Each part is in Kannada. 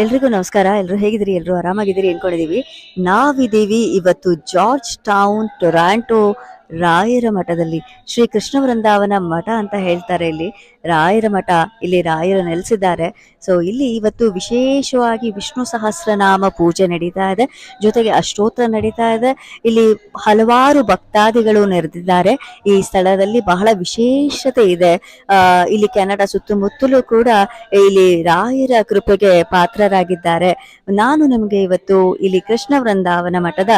ಎಲ್ರಿಗೂ ನಮಸ್ಕಾರ. ಎಲ್ಲರೂ ಹೇಗಿದ್ದೀರಿ? ಎಲ್ಲರೂ ಆರಾಮಾಗಿದ್ದೀರಿ ಅನ್ಕೊಂಡಿದೀವಿ. ನಾವಿದ್ದೀವಿ ಇವತ್ತು ಜಾರ್ಜ್ ಟೌನ್, ಟೊರಾಂಟೊ ರಾಯರ ಮಠದಲ್ಲಿ. ಶ್ರೀ ಕೃಷ್ಣ ವೃಂದಾವನ ಮಠ ಅಂತ ಹೇಳ್ತಾರೆ ಇಲ್ಲಿ. ರಾಯರ ಮಠ, ಇಲ್ಲಿ ರಾಯರು ನೆಲೆಸಿದ್ದಾರೆ. ಸೊ ಇಲ್ಲಿ ಇವತ್ತು ವಿಶೇಷವಾಗಿ ವಿಷ್ಣು ಸಹಸ್ರನಾಮ ಪೂಜೆ ನಡೀತಾ ಇದೆ, ಜೊತೆಗೆ ಅಷ್ಟೋತ್ರ ನಡೀತಾ ಇದೆ. ಇಲ್ಲಿ ಹಲವಾರು ಭಕ್ತಾದಿಗಳು ನೆರೆದಿದ್ದಾರೆ. ಈ ಸ್ಥಳದಲ್ಲಿ ಬಹಳ ವಿಶೇಷತೆ ಇದೆ. ಇಲ್ಲಿ ಕೆನಡಾ ಸುತ್ತಮುತ್ತಲೂ ಕೂಡ ಇಲ್ಲಿ ರಾಯರ ಕೃಪೆಗೆ ಪಾತ್ರರಾಗಿದ್ದಾರೆ. ನಾನು ನಿಮಗೆ ಇವತ್ತು ಇಲ್ಲಿ ಕೃಷ್ಣ ವೃಂದಾವನ ಮಠದ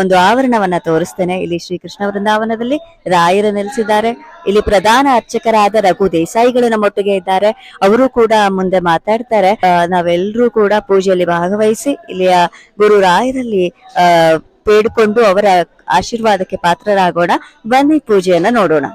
ಒಂದು ಆವರಣವನ್ನ ತೋರಿಸ್ತೇನೆ. ಇಲ್ಲಿ ಶ್ರೀ ಕೃಷ್ಣ ವೃಂದಾವನದಲ್ಲಿ ರಾಯರು ನೆಲೆಸಿದ್ದಾರೆ. ಇಲ್ಲಿ ಪ್ರಧಾನ ಅರ್ಚಕರಾದ ರಘು ದೇಸಾಯಿಗಳು ನಮ್ಮೊಟ್ಟಿಗೆ ಇದ್ದಾರೆ. ಅವರು ಕೂಡ ಮುಂದೆ ಮಾತಾಡ್ತಾರೆ. ನಾವೆಲ್ಲರೂ ಕೂಡ ಪೂಜೆಯಲ್ಲಿ ಭಾಗವಹಿಸಿ ಇಲ್ಲಿಯ ಗುರು ರಾಯರಲ್ಲಿ ಬೇಡಿಕೊಂಡು ಅವರ ಆಶೀರ್ವಾದಕ್ಕೆ ಪಾತ್ರರಾಗೋಣ. ಬನ್ನಿ ಪೂಜೆಯನ್ನ ನೋಡೋಣ.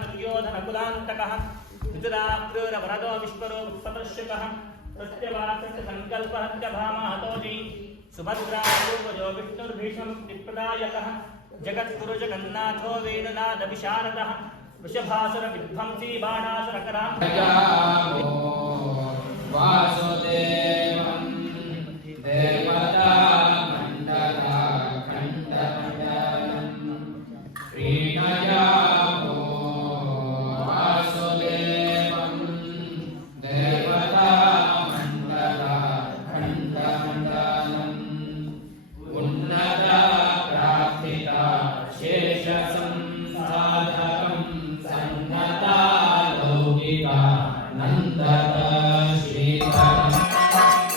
दुर्योधनकुलान्तकः ऋतुराक्रूरवरदो विश्वरो सतर्षकः सत्यवासस्य सङ्कल्पहत्य भामहतोजि सुभद्रापूर्वजो विष्णुर्भीष्मप्रदायकः जगत्पुरुषगन्नाथो वेणुनादविशारदः वृषभासुरविध्वंसी बाणासुरकरान् वासुदेवं देवता नंदत श्रीधर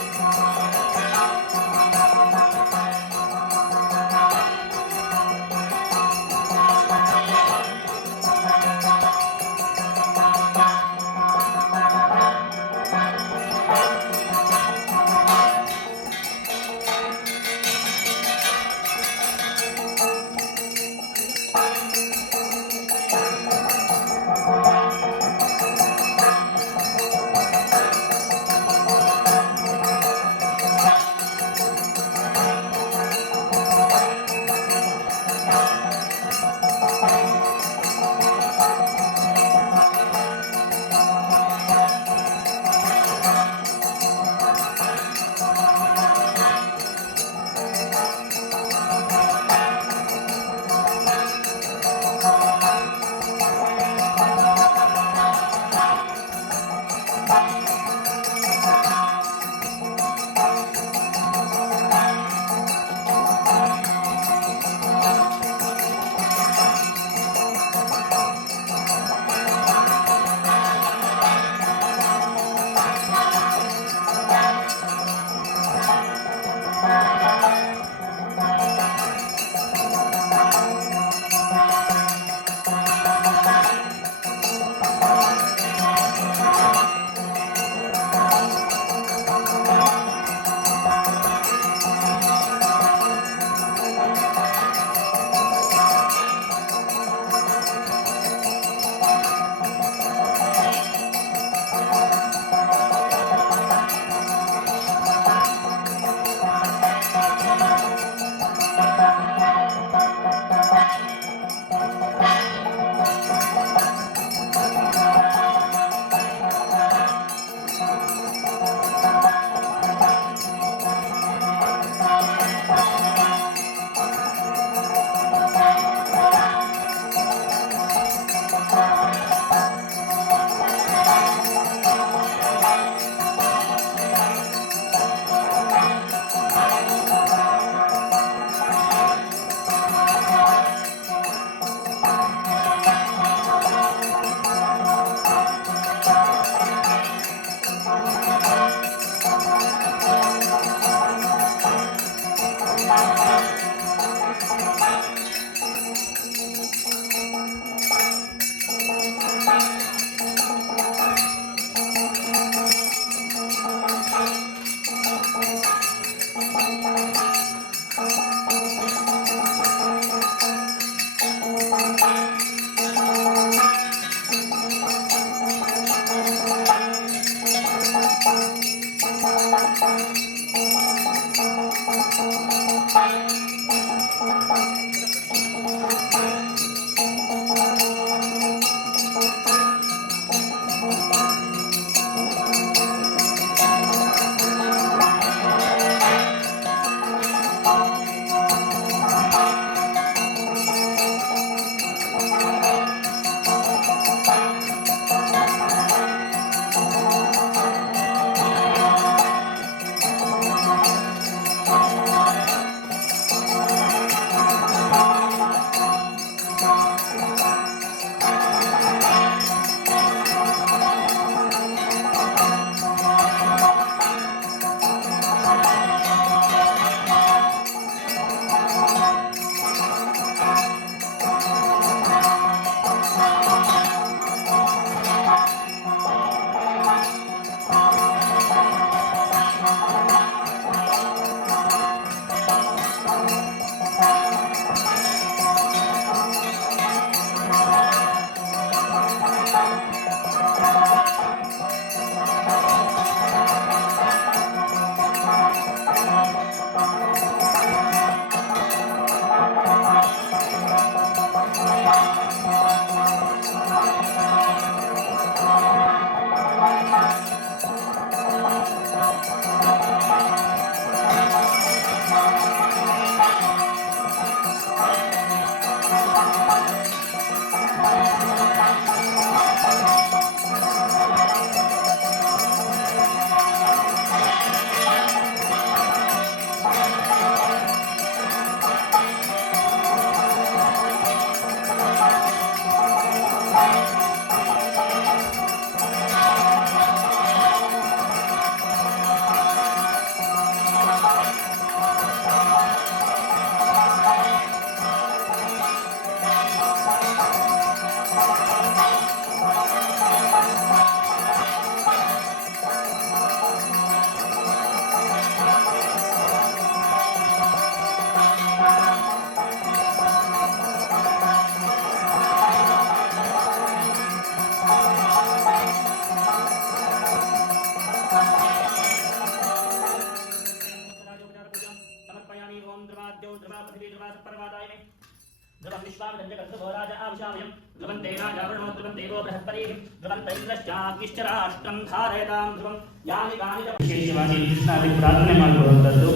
ವಿಶೇಷವಾಗಿ ಕೃಷ್ಣಾದಿ ಪ್ರಾರ್ಥನೆ ಮಾಡುವಂಥದ್ದು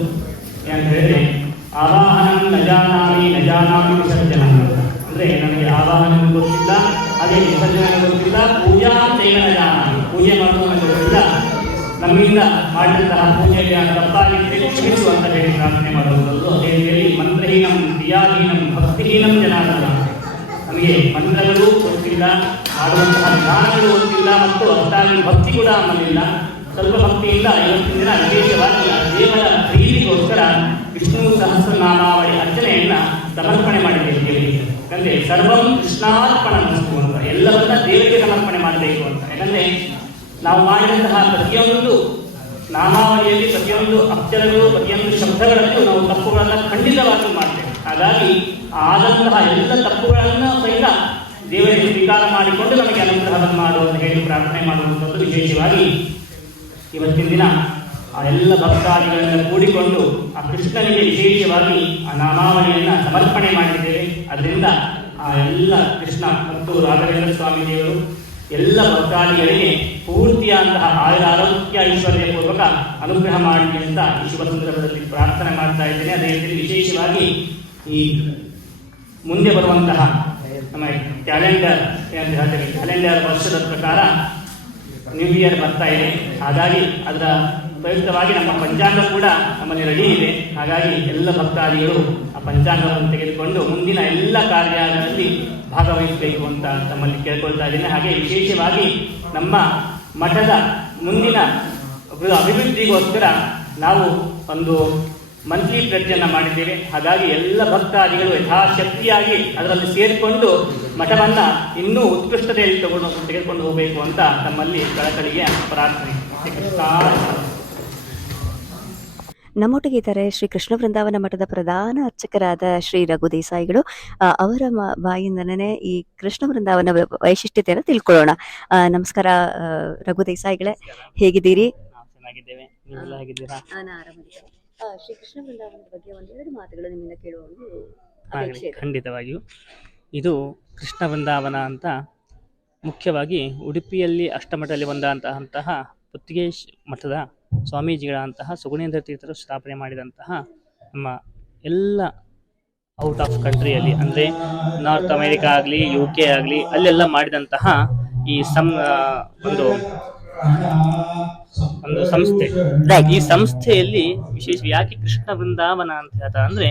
ಅಂತ ಹೇಳಿದ್ರೆ ಆವಾಹನಂ ನ ಜಾನಾಮಿ ವಿಸರ್ಜನ ಅಂದ್ರೆ ನನಗೆ ಆವಾಹನ ಗೊತ್ತಿಲ್ಲ, ಅದೇ ವಿಸರ್ಜನೆ ಗೊತ್ತಿಲ್ಲ, ಪೂಜಾ ತೈಲ ಜಾನಾಮಿ ಪೂಜೆ ಮಾಡುವುದು ನನಗೆ ಗೊತ್ತಿಲ್ಲ, ನಮ್ಮಿಂದ ಮಾಡಿದಂತಹ ಪೂಜೆಗೆ ತಪ್ಪಾಗಿದ್ದರೆ ಕ್ಷಮಿಸು ಅಂತ ಹೇಳಿ ಪ್ರಾರ್ಥನೆ ಮಾಡುವಂಥದ್ದು. ಅದೇ ರೀತಿಯಲ್ಲಿ ಮಂತ್ರಹೀನಂ ಕ್ರಿಯಾಹೀನಂ ಭಕ್ತಿಹೀನಂ ಜನಾರ್ದನ, ನಮಗೆ ಮಂತ್ರಗಳು ಗೊತ್ತಿಲ್ಲ, ಮಾಡುವಂತಹ ಜ್ಞಾನಗಳು ಗೊತ್ತಿಲ್ಲ ಮತ್ತು ಅಷ್ಟಾಗಿ ಭಕ್ತಿ ಕೂಡ ನಮ್ಮಲ್ಲಿಲ್ಲ. ಸ್ವಲ್ಪ ಭಕ್ತಿಯಿಂದ ಇವತ್ತಿನ ದಿನ ವಿಶೇಷವಾಗಿ ದೇವರ ಪ್ರೀತಿಗೋಸ್ಕರ ವಿಷ್ಣು ಸಹಸ್ರನಾಮಾವಳಿ ಅರ್ಚನೆಯನ್ನ ಸಮರ್ಪಣೆ ಮಾಡಿದ್ದೇವೆ. ಯಾಕಂದ್ರೆ ಸರ್ವಂ ಕೃಷ್ಣಾರ್ಪಣ ಮಸ್ತು ಅಂತ, ಎಲ್ಲವನ್ನ ದೇವರಿಗೆ ಸಮರ್ಪಣೆ ಮಾಡಬೇಕು ಅಂತ. ಯಾಕಂದ್ರೆ ನಾವು ಮಾಡಿದಂತಹ ಪ್ರತಿಯೊಂದು ನಾಮಾವಳಿಯಲ್ಲಿ ಪ್ರತಿಯೊಂದು ಅಕ್ಷರಗಳು ಪ್ರತಿಯೊಂದು ಶಬ್ದಗಳಲ್ಲೂ ನಾವು ತಪ್ಪುಗಳನ್ನು ಖಂಡಿತವಾಗಿ ಮಾಡ್ತೇವೆ. ಹಾಗಾಗಿ ಆದಂತಹ ಎಲ್ಲ ತಪ್ಪುಗಳನ್ನು ಸಹಿತ ದೇವರಿಗೆ ಸ್ವೀಕಾರ ಮಾಡಿಕೊಂಡು ನಮಗೆ ಅನುಗ್ರಹವನ್ನು ಮಾಡು ಅಂತ ಹೇಳಿ ಪ್ರಾರ್ಥನೆ ಮಾಡುವಂಥದ್ದು. ವಿಶೇಷವಾಗಿ ಇವತ್ತಿನ ದಿನ ಆ ಎಲ್ಲ ಭಕ್ತಾದಿಗಳನ್ನು ಕೂಡಿಕೊಂಡು ಆ ಕೃಷ್ಣನಿಗೆ ವಿಶೇಷವಾಗಿ ಆ ನಾಮಾವಳಿಯನ್ನು ಸಮರ್ಪಣೆ ಮಾಡಿದ್ದೇವೆ. ಅದರಿಂದ ಆ ಎಲ್ಲ ಕೃಷ್ಣ ಮತ್ತು ರಾಘವೇಂದ್ರ ಸ್ವಾಮಿ ದೇವರು ಎಲ್ಲ ಭಕ್ತಾದಿಗಳಿಗೆ ಪೂರ್ತಿಯಾದಂತಹ ಆರೋಗ್ಯ ಐಶ್ವರ್ಯ ಪೂರ್ವಕ ಅನುಗ್ರಹ ಮಾಡಲಿ ಅಂತ ಈ ಶುಭ ಸಂದರ್ಭದಲ್ಲಿ ಪ್ರಾರ್ಥನೆ ಮಾಡ್ತಾ ಇದ್ದೇನೆ. ಅದೇ ರೀತಿ ವಿಶೇಷವಾಗಿ ಈ ಮುಂದೆ ಬರುವಂತಹ ನಮ್ಮ ಕ್ಯಾಲೆಂಡರ್ ಅಂತ ಹೇಳ್ತೇವೆ, ಕ್ಯಾಲೆಂಡರ್ ವರ್ಷದ ಪ್ರಕಾರ ನ್ಯೂ ಇಯರ್ ಬರ್ತಾ ಇದೆ. ಹಾಗಾಗಿ ಅದರ ಉಪಯುಕ್ತವಾಗಿ ನಮ್ಮ ಪಂಚಾಂಗ ಕೂಡ ನಮ್ಮಲ್ಲಿ ರೆಡಿ ಇದೆ. ಹಾಗಾಗಿ ಎಲ್ಲ ಭಕ್ತಾದಿಗಳು ಆ ಪಂಚಾಂಗವನ್ನು ತೆಗೆದುಕೊಂಡು ಮುಂದಿನ ಎಲ್ಲ ಕಾರ್ಯಗಳಲ್ಲಿ ಭಾಗವಹಿಸಬೇಕು ಅಂತ ತಮ್ಮಲ್ಲಿ ಕೇಳ್ಕೊಳ್ತಾ ಇದ್ದೇನೆ. ಹಾಗೆ ವಿಶೇಷವಾಗಿ ನಮ್ಮ ಮಠದ ಮುಂದಿನ ಅಭಿವೃದ್ಧಿಗೋಸ್ಕರ ನಾವು ಒಂದು ಮಂತ್ಲಿ ಪ್ರೆಡ್ಜನ್ನು ಮಾಡಿದ್ದೇವೆ. ಹಾಗಾಗಿ ಎಲ್ಲ ಭಕ್ತಾದಿಗಳು ಯಥಾಶಕ್ತಿಯಾಗಿ ಅದರಲ್ಲಿ ಸೇರಿಕೊಂಡು ಮಠವನ್ನ ಇನ್ನೂ ಉತ್ಕೃಷ್ಟತೆಯಲ್ಲಿ ತೆಗೆದುಕೊಂಡು ಹೋಗಬೇಕು ಅಂತ ತಮ್ಮಲ್ಲಿ ಕಳಕಳಿಗೆ ಪ್ರಾರ್ಥನೆ. ನಮ್ಮೊಟ್ಟಿಗೆ ಇದ್ದಾರೆ ಶ್ರೀ ಕೃಷ್ಣ ವೃಂದಾವನ ಮಠದ ಪ್ರಧಾನ ಅರ್ಚಕರಾದ ಶ್ರೀ ರಘು ದೇಸಾಯಿಗಳು. ಅವರ ಬಾಯಿಂದನೇ ಈ ಕೃಷ್ಣ ವೃಂದಾವನ ವೈಶಿಷ್ಟ್ಯತೆಯನ್ನು ತಿಳ್ಕೊಳ್ಳೋಣ. ನಮಸ್ಕಾರ ರಘು ದೇಸಾಯಿಗಳೇ, ಹೇಗಿದ್ದೀರಿ? ನಾವು ಚೆನ್ನಾಗಿದ್ದೇವೆ, ನೀವೆಲ್ಲ ಹೇಗಿದ್ದೀರಾ? ಶ್ರೀ ಕೃಷ್ಣ ವೃಂದಾವನದ ಬಗ್ಗೆ ಒಂದೆರಡು ಮಾತುಗಳು ನಿಮ್ಮಿಂದ ಕೇಳುವ ಒಂದು ಆಗಲಿ, ಅಪೇಕ್ಷೆ ಇದೆ. ಖಂಡಿತವಾಗಿಯೂ. ಇದು ಕೃಷ್ಣ ವೃಂದಾವನ ಅಂತ ಮುಖ್ಯವಾಗಿ ಉಡುಪಿಯಲ್ಲಿ ಅಷ್ಟಮಠದಲ್ಲಿ ಒಂದಂತಹ ಪುತ್ತಿಗೇಶ್ ಮಠದ ಸ್ವಾಮೀಜಿಗಳಂತಹ ಸುಗುಣೇಂದ್ರ ತೀರ್ಥರು ಸ್ಥಾಪನೆ ಮಾಡಿದಂತಹ ನಮ್ಮ ಎಲ್ಲ ಔಟ್ ಆಫ್ ಕಂಟ್ರಿಯಲ್ಲಿ ಅಂದರೆ ನಾರ್ತ್ ಅಮೇರಿಕಾ ಆಗಲಿ, UK ಆಗಲಿ, ಅಲ್ಲೆಲ್ಲ ಮಾಡಿದಂತಹ ಈ ಒಂದು ಸಂಸ್ಥೆ. ಈ ಸಂಸ್ಥೆಯಲ್ಲಿ ವಿಶೇಷ ಯಾಕೆ ಕೃಷ್ಣ ವೃಂದಾವನ ಅಂತ ಹೇಳ್ತಾರೆ ಅಂದ್ರೆ,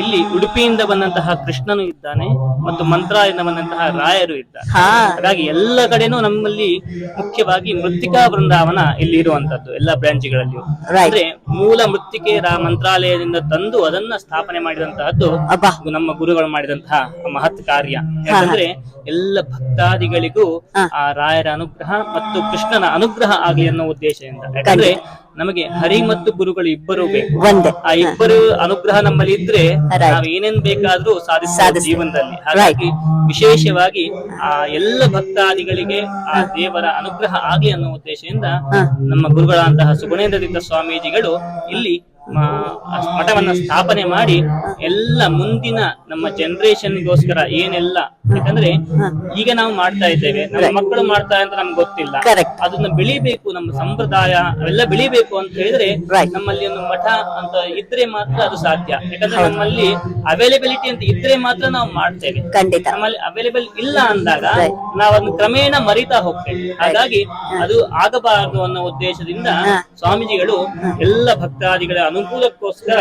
ಇಲ್ಲಿ ಉಡುಪಿಯಿಂದ ಬಂದಂತಹ ಕೃಷ್ಣನು ಇದ್ದಾನೆ ಮತ್ತು ಮಂತ್ರಾಲಯದಿಂದ ಬಂದಂತಹ ರಾಯರು ಇದ್ದಾರೆ. ಹಾಗಾಗಿ ಎಲ್ಲ ಕಡೆನೂ ನಮ್ಮಲ್ಲಿ ಮುಖ್ಯವಾಗಿ ಮೃತ್ತಿಕಾ ವೃಂದಾವನ ಇಲ್ಲಿ ಇರುವಂತದ್ದು ಎಲ್ಲ ಬ್ರಾಂಚ್ಗಳಲ್ಲಿಯೂ. ಅಂದ್ರೆ ಮೂಲ ಮೃತ್ತಿಕೆ ಮಂತ್ರಾಲಯದಿಂದ ತಂದು ಅದನ್ನ ಸ್ಥಾಪನೆ ಮಾಡಿದಂತಹದ್ದು ನಮ್ಮ ಗುರುಗಳು ಮಾಡಿದಂತಹ ಮಹತ್ ಕಾರ್ಯ. ಯಾಕಂದ್ರೆ ಎಲ್ಲ ಭಕ್ತಾದಿಗಳಿಗೂ ಆ ರಾಯರ ಅನುಗ್ರಹ ಮತ್ತು ಕೃಷ್ಣನ ಅನುಗ್ರಹ ಆಗಲಿ ಅನ್ನೋ ಉದ್ದೇಶದಿಂದ. ಯಾಕಂದ್ರೆ ನಮಗೆ ಹರಿ ಮತ್ತು ಗುರುಗಳು ಇಬ್ಬರು ಬೇಕು. ಆ ಇಬ್ಬರು ಅನುಗ್ರಹ ನಮ್ಮಲ್ಲಿ ಇದ್ರೆ ನಾವು ಏನೇನ್ ಬೇಕಾದ್ರೂ ಸಾಧಿಸಬಹುದು ಜೀವನದಲ್ಲಿ. ಹಾಗಾಗಿ ವಿಶೇಷವಾಗಿ ಆ ಎಲ್ಲ ಭಕ್ತಾದಿಗಳಿಗೆ ಆ ದೇವರ ಅನುಗ್ರಹ ಆಗಲಿ ಅನ್ನೋ ಉದ್ದೇಶದಿಂದ ನಮ್ಮ ಗುರುಗಳಂತಹ ಸುಗುಣೇಂದ್ರ ತೀರ್ಥ ಸ್ವಾಮೀಜಿಗಳು ಇಲ್ಲಿ ಮಠವನ್ನ ಸ್ಥಾಪನೆ ಮಾಡಿ ಎಲ್ಲ ಮುಂದಿನ ನಮ್ಮ ಜನರೇಷನ್ಗೋಸ್ಕರ ಏನೆಲ್ಲ, ಯಾಕಂದ್ರೆ ಈಗ ನಾವು ಮಾಡ್ತಾ ಇದ್ದೇವೆ, ನಮ್ಮ ಮಕ್ಕಳು ಮಾಡ್ತಾ ಅಂತ ನಮ್ಗೆ ಗೊತ್ತಿಲ್ಲ. ಅದನ್ನ ಬೆಳಿಬೇಕು, ನಮ್ಮ ಸಂಪ್ರದಾಯ ಅವೆಲ್ಲ ಬೆಳಿಬೇಕು ಅಂತ ಹೇಳಿದ್ರೆ ನಮ್ಮಲ್ಲಿ ಒಂದು ಮಠ ಅಂತ ಇದ್ರೆ ಮಾತ್ರ ಅದು ಸಾಧ್ಯ. ಯಾಕಂದ್ರೆ ನಮ್ಮಲ್ಲಿ ಅವೈಲೇಬಿಲಿಟಿ ಅಂತ ಇದ್ರೆ ಮಾತ್ರ ನಾವು ಮಾಡ್ತೇವೆ. ನಮ್ಮಲ್ಲಿ ಅವೈಲೇಬಲ್ ಇಲ್ಲ ಅಂದಾಗ ನಾವು ಅದನ್ನ ಕ್ರಮೇಣ ಮರಿತಾ ಹೋಗ್ತೇವೆ. ಹಾಗಾಗಿ ಅದು ಆಗಬಾರದು ಅನ್ನೋ ಉದ್ದೇಶದಿಂದ ಸ್ವಾಮೀಜಿಗಳು ಎಲ್ಲ ಭಕ್ತಾದಿಗಳ ಅನುಕೂಲಕ್ಕೋಸ್ಕರ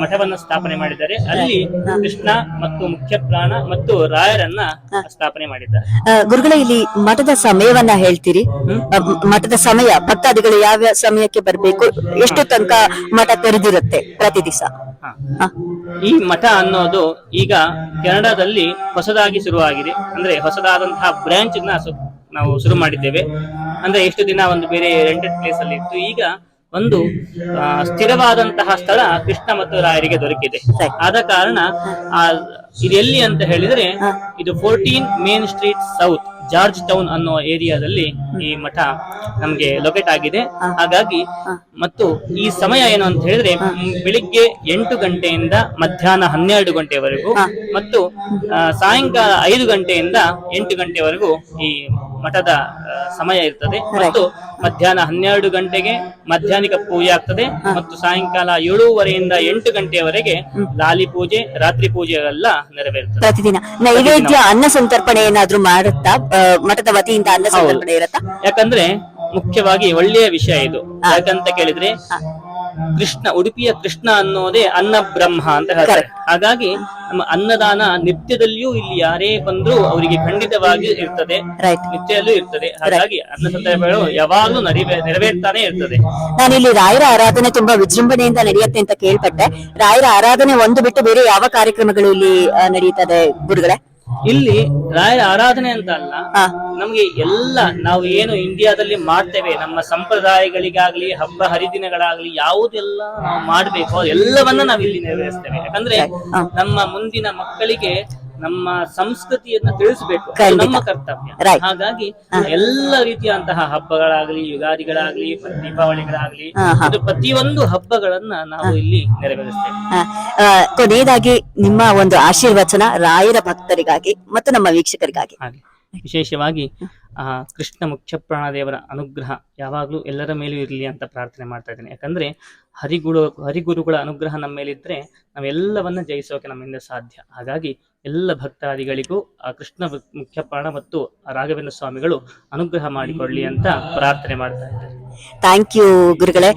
ಮಠವನ್ನ ಸ್ಥಾಪನೆ ಮಾಡಿದ್ದಾರೆ. ಅಲ್ಲಿ ಕೃಷ್ಣ ಮತ್ತು ಮುಖ್ಯ ಪ್ರಾಣ ಮತ್ತು ರಾಯರನ್ನ ಸ್ಥಾಪನೆ ಮಾಡಿದ್ದಾರೆ. ಗುರುಗಳೇ, ಇಲ್ಲಿ ಮಠದ ಸಮಯವನ್ನ ಹೇಳ್ತೀರಿ? ಮಠದ ಸಮಯ, ಭಕ್ತಾದಿಗಳು ಯಾವ ಸಮಯಕ್ಕೆ ಬರ್ಬೇಕು, ಎಷ್ಟು ತನಕ ಮಠ ತೆರೆದಿರುತ್ತೆ ಪ್ರತಿ ದಿವಸ? ಈ ಮಠ ಅನ್ನೋದು ಈಗ ಕೆನಡಾದಲ್ಲಿ ಹೊಸದಾಗಿ ಶುರುವಾಗಿದೆ. ಅಂದ್ರೆ ಹೊಸದಾದಂತಹ ಬ್ರಾಂಚ್ ನಾವು ಶುರು ಮಾಡಿದ್ದೇವೆ. ಅಂದ್ರೆ ಎಷ್ಟು ದಿನ ಒಂದು ಬೇರೆ ರೆಂಟೆಡ್ ಪ್ಲೇಸ್ ಅಲ್ಲಿ ಇತ್ತು, ಈಗ ಒಂದು ಸ್ಥಿರವಾದಂತಹ ಸ್ಥಳ ಕೃಷ್ಣ ಮತ್ತು ರಾಯರಿಗೆ ದೊರಕಿದೆ. ಆದ ಕಾರಣ ಇದು ಎಲ್ಲಿ ಅಂತ ಹೇಳಿದ್ರೆ, ಇದು 14 main street south, George town ಅನ್ನೋ ಏರಿಯಾದಲ್ಲಿ ಈ ಮಠ ನಮ್ಗೆ ಲೊಕೇಟ್ ಆಗಿದೆ. ಹಾಗಾಗಿ ಮತ್ತು ಈ ಸಮಯ ಏನು ಅಂತ ಹೇಳಿದ್ರೆ, ಬೆಳಿಗ್ಗೆ 8 ಗಂಟೆಯಿಂದ ಮಧ್ಯಾಹ್ನ 12 ಗಂಟೆವರೆಗೂ ಮತ್ತು ಸಾಯಂಕಾಲ 5 ಗಂಟೆಯಿಂದ 8 ಗಂಟೆವರೆಗೂ ಈ ಮಠದ ಸಮಯ ಇರ್ತದೆ. ಮತ್ತು ಮಧ್ಯಾಹ್ನ 12 ಗಂಟೆಗೆ ಮಧ್ಯಾಹ್ನಿಕ ಪೂಜೆ ಆಗ್ತದೆ ಮತ್ತು ಸಾಯಂಕಾಲ 7:30ಯಿಂದ 8 ಗಂಟೆಯವರೆಗೆ ಲಾಲಿ ಪೂಜೆ, ರಾತ್ರಿ ಪೂಜೆ ಎಲ್ಲ ನೆರವೇರುತ್ತದೆ. ಪ್ರತಿದಿನ ನೈವೇದ್ಯ ಅನ್ನ ಸಂತರ್ಪಣೆ ಏನಾದ್ರೂ ಮಾಡುತ್ತಾ ಮಠದ ವತಿಯಿಂದ? ಅನ್ನ ಸಂತರ್ಪಣೆ ಇರುತ್ತಾ? ಯಾಕಂದ್ರೆ ಮುಖ್ಯವಾಗಿ ಒಳ್ಳೆಯ ವಿಷಯ ಇದು. ಯಾಕಂತ ಕೇಳಿದ್ರೆ, ಉಡುಪಿಯ ಕೃಷ್ಣ ಅನ್ನೋದೇ ಅನ್ನ ಬ್ರಹ್ಮ ಅಂತ ಹೇಳ್ತಾರೆ. ಹಾಗಾಗಿ ನಮ್ಮ ಅನ್ನದಾನ ನಿತ್ಯದಲ್ಲಿಯೂ ಇಲ್ಲಿ ಯಾರೇ ಬಂದ್ರು ಅವರಿಗೆ ಖಂಡಿತವಾಗಿ ಇರ್ತದೆ, ನಿತ್ಯದಲ್ಲೂ ಇರ್ತದೆ. ಹಾಗಾಗಿ ಅನ್ನ ಸಂತರ್ಪಣೆಗಳು ಯಾವಾಗ್ಲೂ ನೆರವೇರ್ತಾನೆ ಇರ್ತದೆ. ನಾನಿಲ್ಲಿ ರಾಯರ ಆರಾಧನೆ ತುಂಬಾ ವಿಜೃಂಭಣೆಯಿಂದ ನಡೆಯುತ್ತೆ ಅಂತ ಕೇಳ್ಪಟ್ಟೆ. ರಾಯರ ಆರಾಧನೆ ಒಂದು ಬಿಟ್ಟು ಬೇರೆ ಯಾವ ಕಾರ್ಯಕ್ರಮಗಳು ಇಲ್ಲಿ ನಡೆಯುತ್ತದೆ ಗುರುಗಳೇ? ಇಲ್ಲಿ ರಾಯರ ಆರಾಧನೆ ಅಂತ ಅಲ್ಲ, ನಮ್ಗೆ ಎಲ್ಲ ನಾವು ಏನು ಇಂಡಿಯಾದಲ್ಲಿ ಮಾಡ್ತೇವೆ, ನಮ್ಮ ಸಂಪ್ರದಾಯಗಳಿಗಾಗ್ಲಿ ಹಬ್ಬ ಹರಿದಿನಗಳಾಗ್ಲಿ ಯಾವುದೆಲ್ಲ ನಾವು ಮಾಡ್ಬೇಕು ಎಲ್ಲವನ್ನ ನಾವು ಇಲ್ಲಿ ನೆರವೇರಿಸ್ತೇವೆ. ಯಾಕಂದ್ರೆ ನಮ್ಮ ಮುಂದಿನ ಮಕ್ಕಳಿಗೆ ನಮ್ಮ ಸಂಸ್ಕೃತಿಯನ್ನ ತಿಳಿಸಬೇಕು, ನಮ್ಮ ಕರ್ತವ್ಯ. ಹಾಗಾಗಿ ಎಲ್ಲ ರೀತಿಯಂತಹ ಹಬ್ಬಗಳಾಗ್ಲಿ, ಯುಗಾದಿಗಳಾಗ್ಲಿ, ದೀಪಾವಳಿಗಳಾಗ್ಲಿ, ಇದು ಪ್ರತಿಯೊಂದು ಹಬ್ಬಗಳನ್ನ ನಾವು ಇಲ್ಲಿ ನೆರವೇರಿಸ್ತೇವೆ. ಕೊನೆಯದಾಗಿ ನಿಮ್ಮ ಒಂದು ಆಶೀರ್ವಚನ ರಾಯರ ಭಕ್ತರಿಗಾಗಿ ಮತ್ತು ನಮ್ಮ ವೀಕ್ಷಕರಿಗಾಗಿ. ವಿಶೇಷವಾಗಿ ಕೃಷ್ಣ ಮುಖ್ಯ ಪ್ರಾಣದೇವರ ಅನುಗ್ರಹ ಯಾವಾಗ್ಲೂ ಎಲ್ಲರ ಮೇಲೂ ಇರಲಿ ಅಂತ ಪ್ರಾರ್ಥನೆ ಮಾಡ್ತಾ ಇದ್ದೇನೆ. ಯಾಕಂದ್ರೆ ಹರಿಗುರುಗಳ ಅನುಗ್ರಹ ನಮ್ಮ ಮೇಲಿದ್ರೆ ನಾವೆಲ್ಲವನ್ನ ಜಯಿಸೋಕೆ ನಮ್ಮಿಂದ ಸಾಧ್ಯ. ಹಾಗಾಗಿ ಎಲ್ಲ ಭಕ್ತಾದಿಗಳಿಗೂ ಆ ಕೃಷ್ಣ ಮುಖ್ಯ ಪ್ರಾಣ ಮತ್ತು ರಾಘವೇಂದ್ರ ಸ್ವಾಮಿಗಳು ಅನುಗ್ರಹ ಮಾಡಿಕೊಳ್ಳಿ ಅಂತ ಪ್ರಾರ್ಥನೆ ಮಾಡ್ತಾ ಇದ್ದಾರೆ. ಥ್ಯಾಂಕ್ ಯು ಗುರುಗಳೇ.